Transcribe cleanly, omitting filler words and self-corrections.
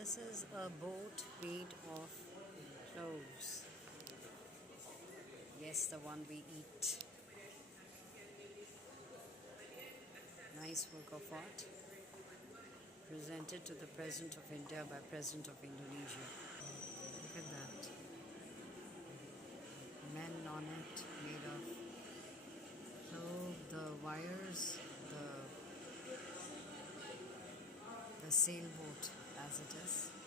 This is a boat made of cloves. Yes, the one we eat. Nice work of art. Presented to the President of India by President of Indonesia. Look at that. Men on it made of clove, the wires, the sailboat as it is.